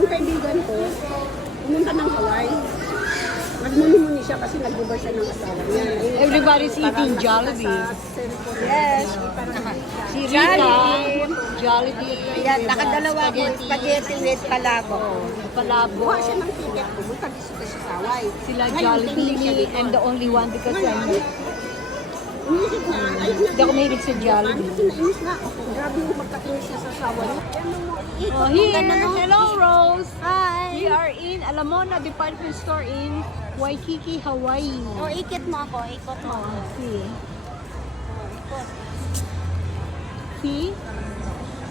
Yung kaibigan ko, pumunta ng Hawaii. Nagmuni-muni siya kasi nag-diba siya ng asawa niya. Everybody's eating Jollibee. Yes. Si Rita, Jollibee. Yan, nakadalawa ko spaghetti with palabo. Palabo. Buha siya ng ticket. Pumunta siya sa Hawaii. Sila Ngayon, Jollibee. tingin siya dito. I'm the only one because Ngayon, umisip na, ayos na. Hindi ako mahilig sa Jollibee. Kasi nainis na ako. Grabe yung magkatuloy siya sa asawa niya. Oh, here. Hello, Rose. Hi! We are in Alamona Department Store in Waikiki, Hawaii. O, ikot mo ako, ikot mo ako. See? See?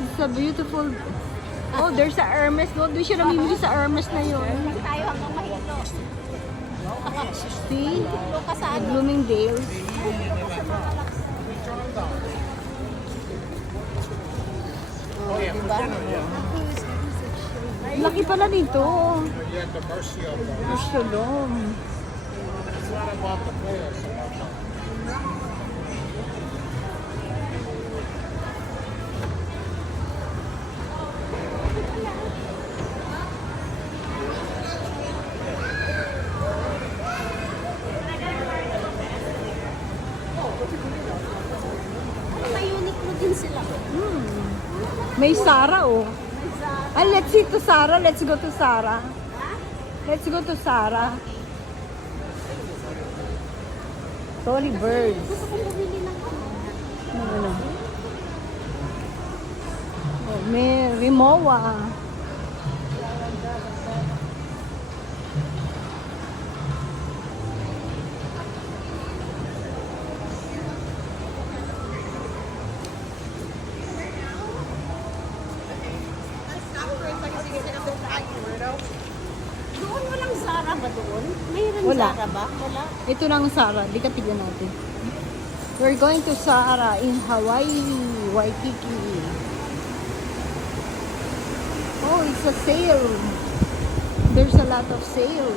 It's a beautiful... Oh, there's a Hermes. No, doon siya namimili sa Hermes na yun. Tayo hanggang mahilo. See? Ilo ka sa The Bloomingdale's. Oh, diba? Laki pala dito. You had the mercy of them. Gusto lang. It's not about the players. May Uniqlo din sila. May Sara, oh. Ah, let's see to Sara. Let's go to Sara. Let's go to Sara. Sorry, birds. Gusto kong bumili ng Ano? Oh, may Rimowa. Doon walang Zara ba doon? Mayroon Wala. Zara ba? Wala. Ito na ang Sara. Di ka tignan natin. We're going to Sara in Hawaii, Waikiki. Oh, it's a sale. There's a lot of sale.